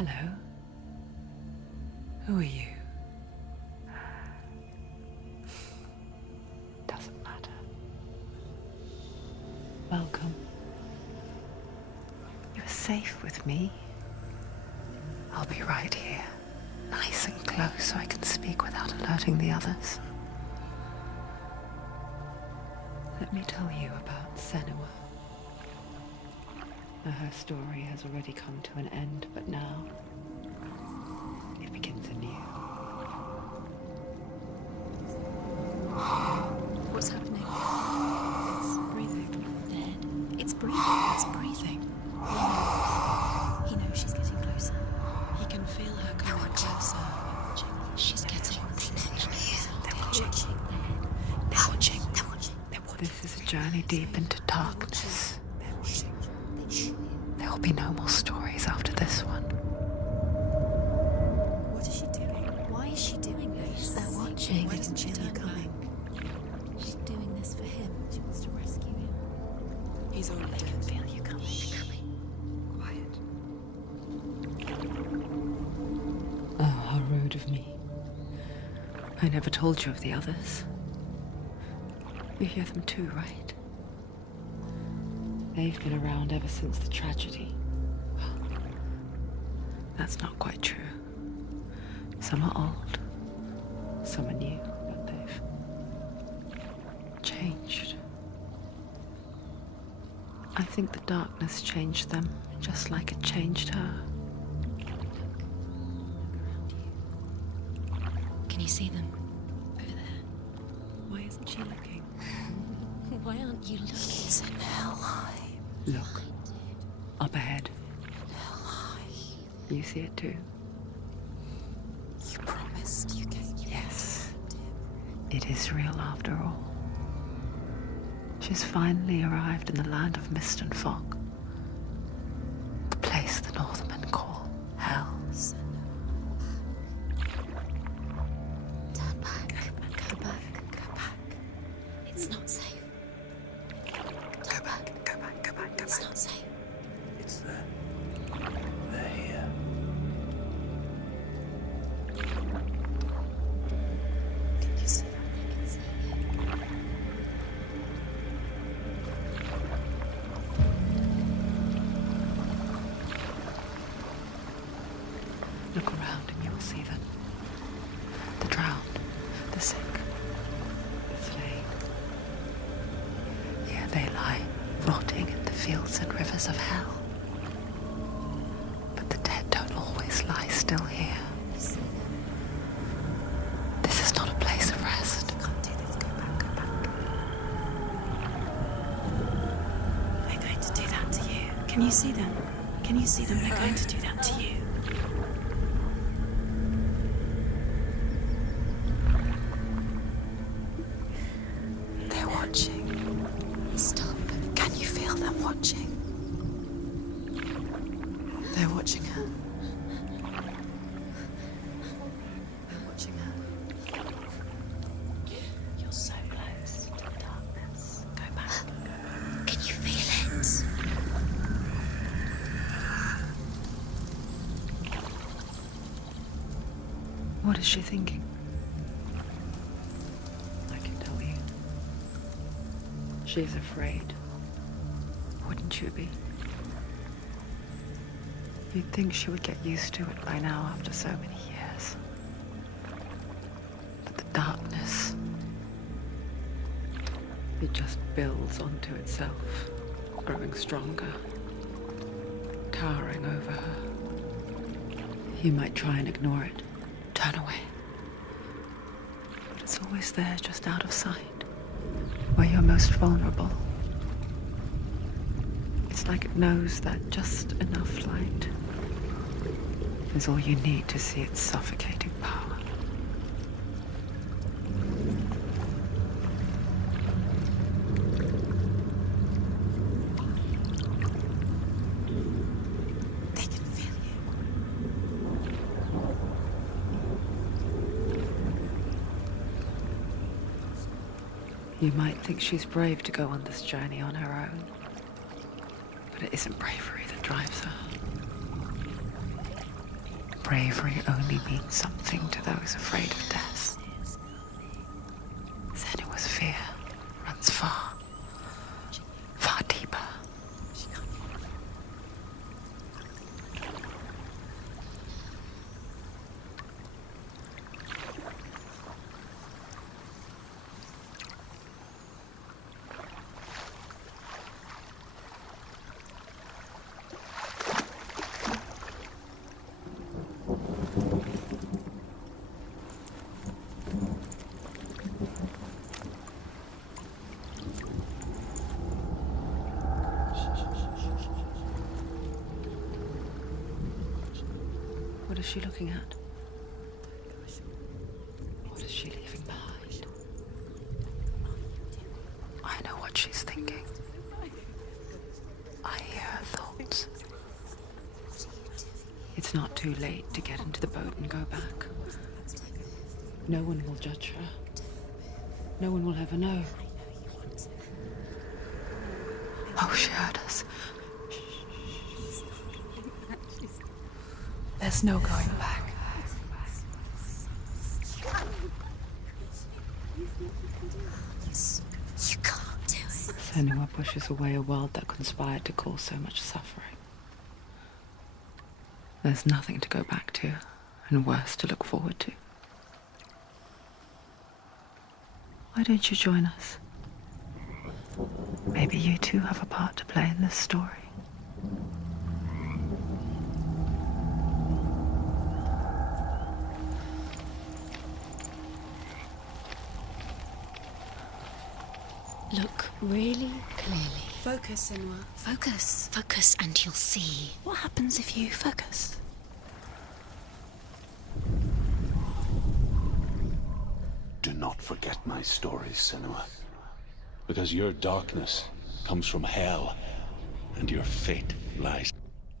Hello. Who are you? Doesn't matter. Welcome. You're safe with me. I'll be right here, nice and close so I can speak without alerting the others. Let me tell you about Senua. Her story has already come to an end, but now it begins anew. What's happening? It's breathing. Dead. It's breathing. It's breathing. He knows she's getting closer. He can feel her coming closer. She's getting closer. They're watching. They're watching. They're watching. They're watching. This is a journey deep into darkness. There will be no more stories after this one. What is she doing? Why is she doing this? They're watching. Why doesn't she turn coming? She's doing this for him. She wants to rescue him. He's already dead. I can feel you coming. Quiet. Oh, how rude of me. I never told you of the others. You hear them too, right? They've been around ever since the tragedy. Well, that's not quite true. Some are old, some are new, but they've changed. I think the darkness changed them, just like it changed her. Can you see them? Over there. Why isn't she looking? Why aren't you looking? It's in hell high. Look, up ahead. Hell high. You see it too? You promised you gave you. Yes. It is real after all. She's finally arrived in the land of mist and fog. The place the Northmen call Hell. Turn back. Go back. Go back. It's not safe. Go back. Go back. Go back. Go It's back. not safe. It's there. They're here. Can you see them? I can see it. Look around and you will see them. The drowned, the sick, the slain. Here they lie, rotting in the fields and rivers of hell. But the dead don't always lie still here. This is not a place of rest. Can't do this. Go back. Go back. They're going to do that to you. Can you see them? Can you see them? They're going to do that to you. They're watching. Stop. Can you feel them watching? They're watching her. They're watching her. You're so close to the darkness. Go back. Can you feel it? What is she thinking? I can tell you. She's afraid. Wouldn't you be? You'd think she would get used to it by now after so many years. But the darkness, it just builds onto itself, growing stronger, towering over her. You might try and ignore it, turn away. But it's always there, just out of sight, where you're most vulnerable. It's like it knows that just enough light is all you need to see its suffocating power. They can feel you. You might think she's brave to go on this journey on her own, but it isn't bravery that drives her. bravery only means something to those afraid of death. Senua's fear runs far, far deeper. What is she looking at? What is she leaving behind? I know what she's thinking. I hear her thoughts. It's not too late to get into the boat and go back. No one will judge her. No one will ever know. Oh, she heard us. There's no going back. You can't do it. Senua pushes away a world that conspired to cause so much suffering. There's nothing to go back to, and worse to look forward to. Why don't you join us? Maybe you too have a part to play in this story. Look really clearly. Focus, Senua. Focus. Focus and you'll see. What happens if you focus? Do not forget my stories, Senua. Because your darkness comes from hell, and your fate lies.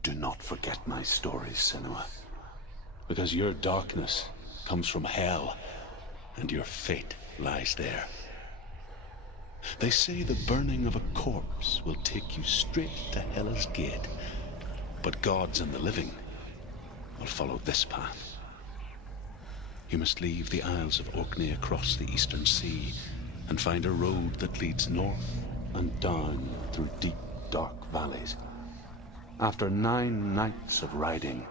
Do not forget my stories, Senua. Because your darkness comes from hell, and your fate lies there. They say the burning of a corpse will take you straight to Hela's gate, but gods and the living will follow this path. You must leave the Isles of Orkney across the eastern sea and find a road that leads north and down through deep, dark valleys. After 9 nights of riding,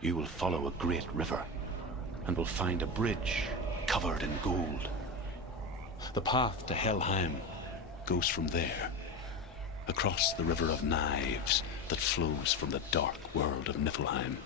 you will follow a great river and will find a bridge covered in gold. The path to Helheim goes from there, across the River of Knives that flows from the dark world of Niflheim.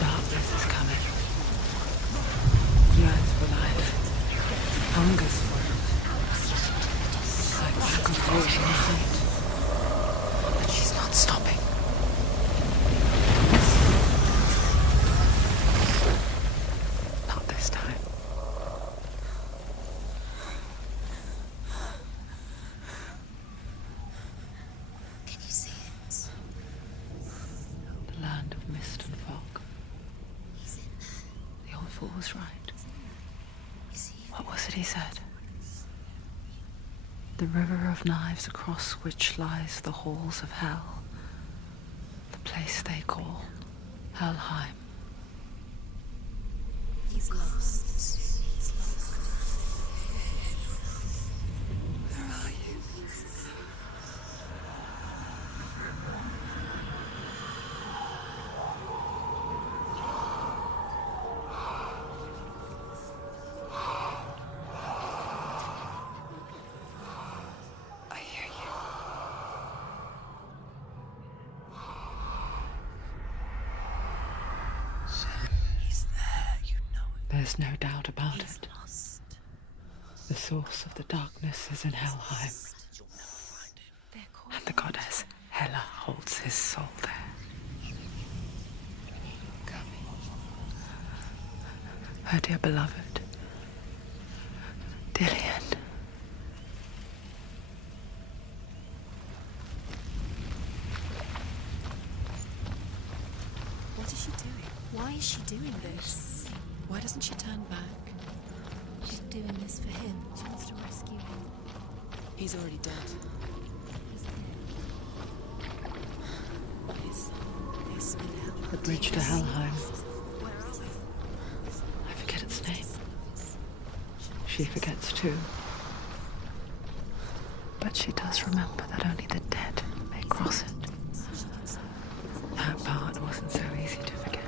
Darkness is coming. Yearns for life. Hungers for it. Like sacrifice in the heat. But she's not stopping. Not this time. Can you see it? The land of mist and fog. He's in there. The old fool was right. You see? What was it he said? The river of knives across which lies the halls of hell. The place they call Helheim. He's lost. He's lost. Where are you? I hear you. He's there, you know it. There's no doubt doubt about He's it. lost. The source of the darkness is in Helheim, They're calling and the goddess Hela holds his soul there. coming. Her dear beloved, Dillian. What is she doing? Why is she doing this? Why doesn't she turn back? She's doing this for him. She wants to rescue him. He's already dead. He's dead. This in hell. The bridge to Helheim. I forget its name. She forgets too. But she does remember that only the dead may cross it. That part wasn't so easy to forget.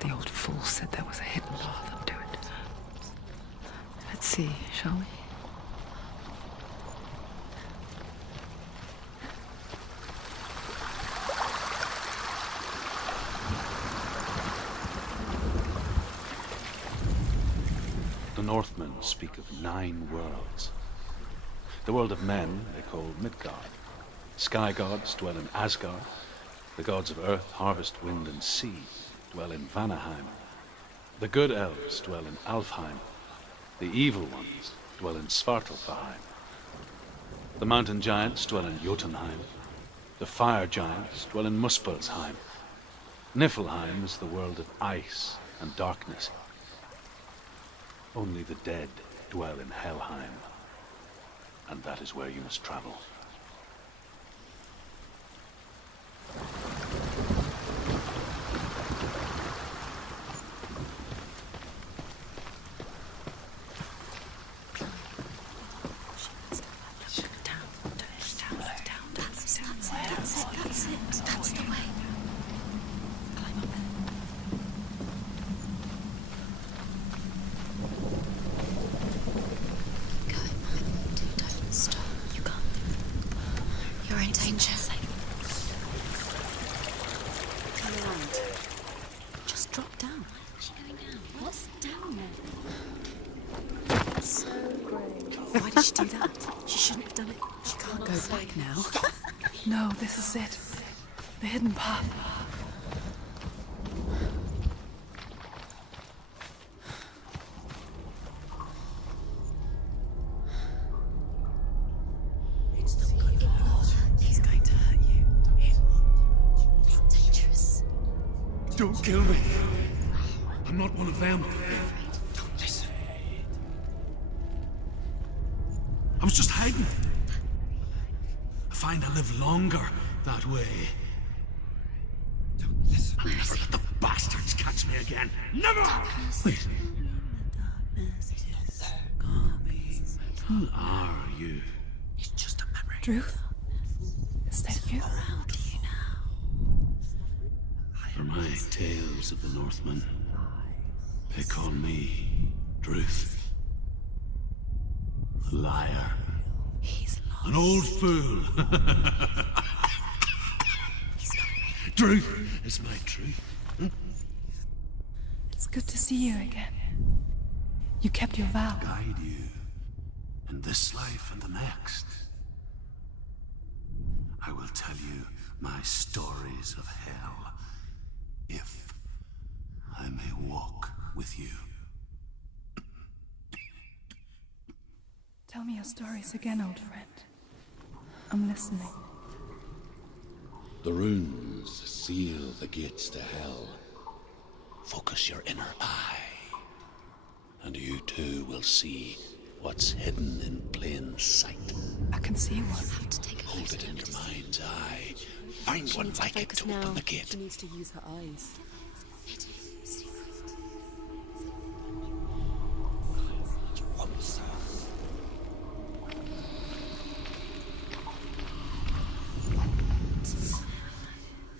The old fool said there was a hidden path up to it. Let's see, shall we? The Northmen speak of 9 worlds. The world of men they call Midgard. Sky gods dwell in Asgard. The gods of earth, harvest, wind, and sea dwell in Vanaheim. The good elves dwell in Alfheim. The evil ones dwell in Svartalfheim. The mountain giants dwell in Jotunheim. The fire giants dwell in Muspelheim. Niflheim is the world of ice and darkness. Only the dead dwell in Helheim, and that is where you must travel. That's the way. Climb up there. Go. Don't stop. You can't. You're in danger. Turn around. Just drop down. Why is she going down? What's down there? So great. Why did she do that? She shouldn't have done it. She can't go back now. No, this is it. The hidden path. He's going to hurt you. It's dangerous. Don't kill me. I'm not one of them. Don't listen. I was just hiding. I find I live longer that way. Don't listen. I'll never let the bastards catch me again. Never! Wait. Who are you? It's just a memory. Druth? Is that you? How do you know? For my tales of the Northmen, they call me Druth. A liar. He's lost. An old fool. Truth is my truth. It's good to see you again. You kept your vow. Guide you in this life and the next. I will tell you my stories of hell, if I may walk with you. Tell me your stories again, old friend. I'm listening. The runes seal the gates to hell. Focus your inner eye, and you too will see what's hidden in plain sight. I can see one. Have to take a Hold closer it in look your to see. mind's eye. Find She one needs to like it focus to now. open the gate. She needs to use her eyes.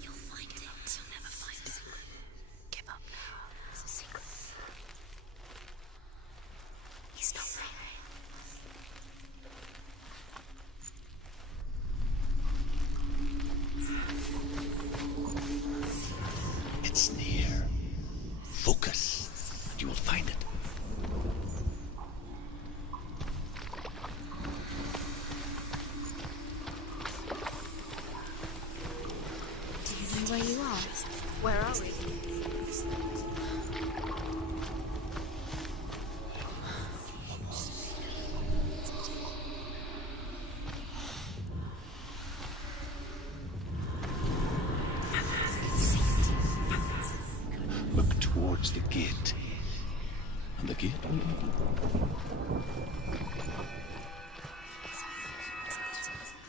You'll find it. You'll never find it. Give up now. It's a secret. He's not there. It's understand where you are. Where are we? Look towards the gate. And the gate will open.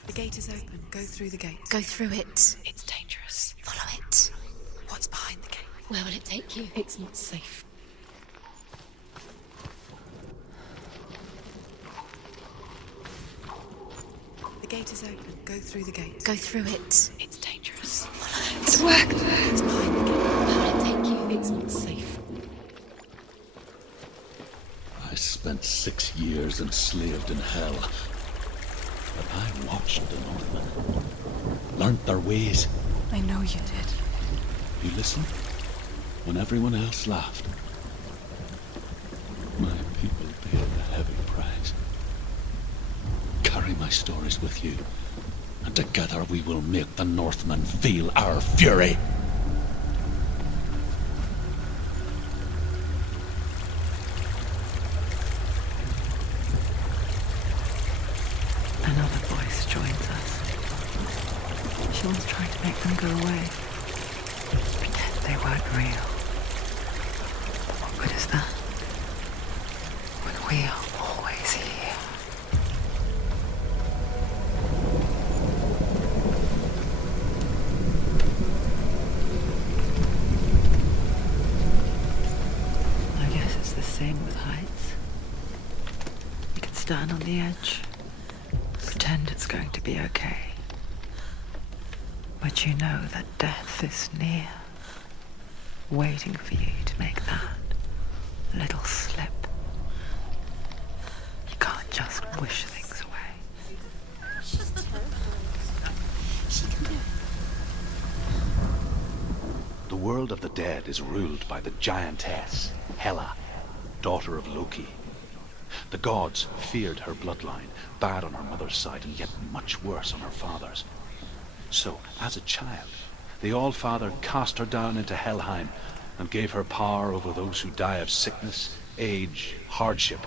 The gate is open. Go through the gate. Go through it. It's dangerous. Follow it. What's behind the gate? Where will it take you? It's not safe. The gate is open. Go through the gate. Go through it. It's dangerous. Follow it. It worked. What's behind the gate? Where will it take you? It's not safe. I spent 6 years enslaved in hell. But I watched the Northmen. Learned their ways. I know you did. You listened when everyone else laughed. My people paid a heavy price. Carry my stories with you, and together we will make the Northmen feel our fury. Another voice joins us. She was trying to make them go away. Pretend they weren't real. But what good is that? When we are always here. I guess it's the same with heights. You can stand on the edge. Pretend it's going to be okay. But you know that death is near, waiting for you to make that little slip. You can't just wish things away. The world of the dead is ruled by the giantess, Hela, daughter of Loki. The gods feared her bloodline, bad on her mother's side and yet much worse on her father's. So, as a child, the All-Father cast her down into Helheim and gave her power over those who die of sickness, age, hardship,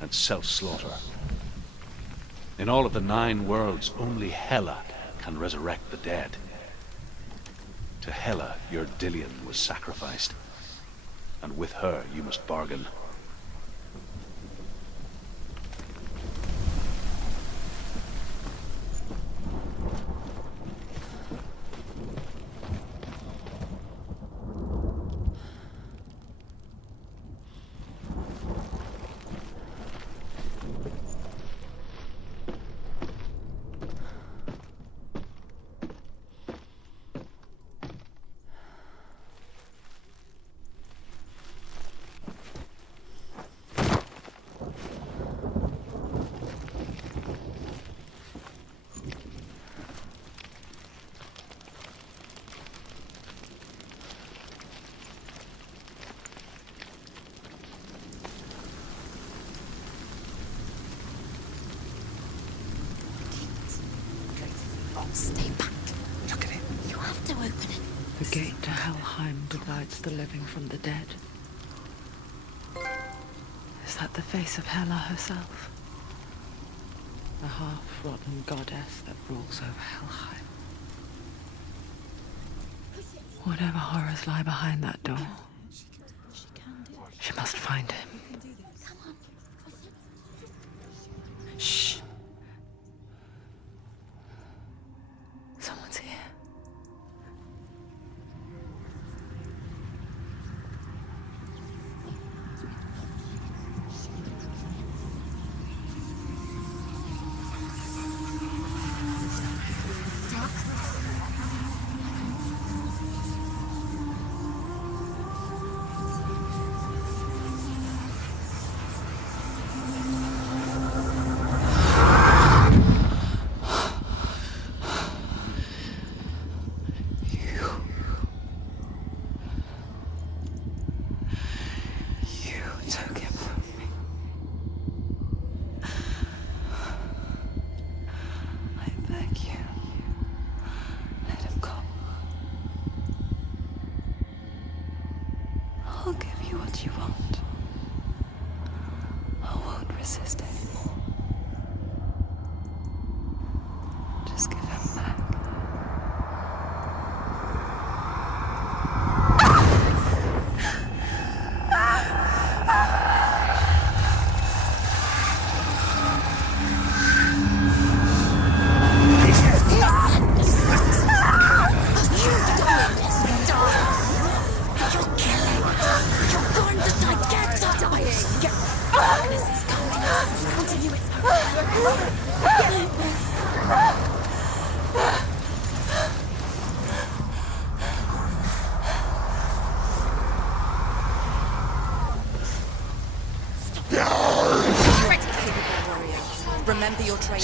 and self-slaughter. In all of the 9 worlds, only Hela can resurrect the dead. To Hela, your Dillion was sacrificed, and with her you must bargain. Stay back. Look at it. You have to open it. The gate to Helheim divides the living from the dead. Is that the face of Hela herself? The half-rotten goddess that rules over Helheim. Whatever horrors lie behind that door, she must find him. Shh. Someone's here. resist anymore. Just give him back. Remember your training.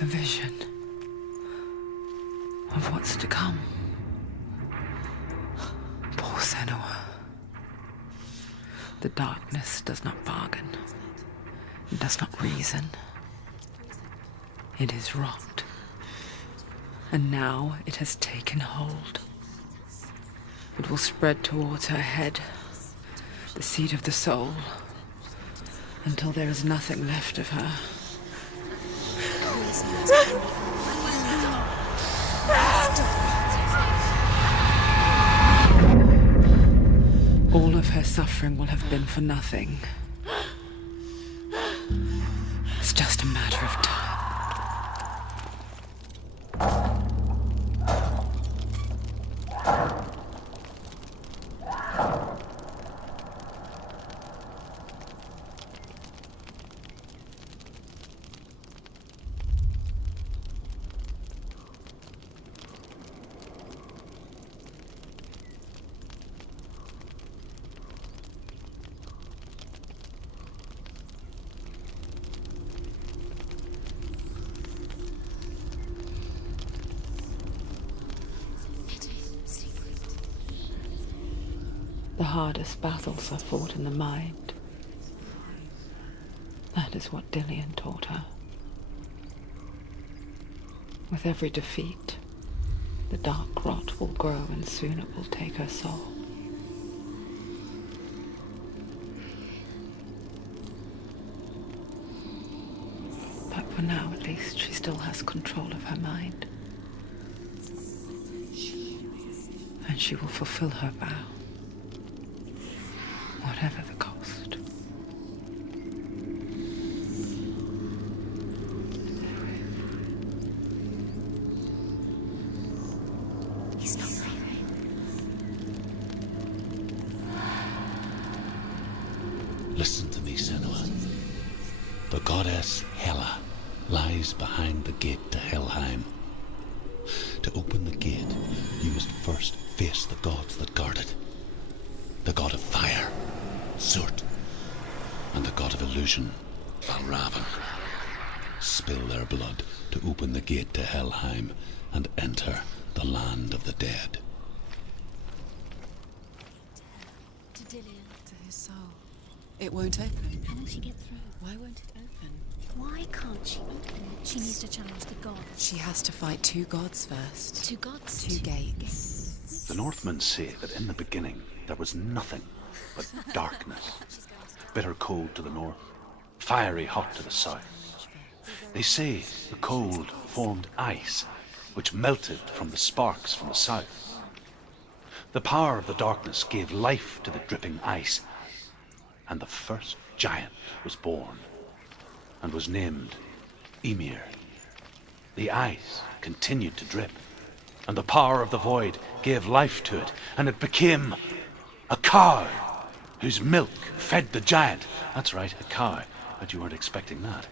A vision of what's to come. Poor Senua. The darkness does not bargain. It does not reason. It is wrought. And now it has taken hold. It will spread towards her head, the seat of the soul, until there is nothing left of her. All of her suffering will have been for nothing. It's just a matter of time. The hardest battles are fought in the mind. That is what Dillian taught her. With every defeat, the dark rot will grow and soon it will take her soul. But For now, at least, she still has control of her mind. And she will fulfill her vow, whatever the cost. He's not breathing. Listen to me, Senua. The goddess Hela lies behind the gate to Helheim. To open the gate, you must first face the gods that guard it. The god of fire, Surt, and the god of illusion, Valravan. Spill their blood to open the gate to Helheim and enter the land of the dead. To Dillian. To his soul. It won't open. How will she get through? Why won't it open? Why can't she open it? She needs to challenge the gods. She has to fight two gods first. Two gods? Two gates. The Northmen say that in the beginning there was nothing but darkness. Bitter cold to the north, fiery hot to the south. They say the cold formed ice, which melted from the sparks from the south. The power of the darkness gave life to the dripping ice, and the first giant was born, and was named Ymir. The ice continued to drip, and the power of the void gave life to it, and it became a cow, whose milk fed the giant. That's right, a cow, but you weren't expecting that.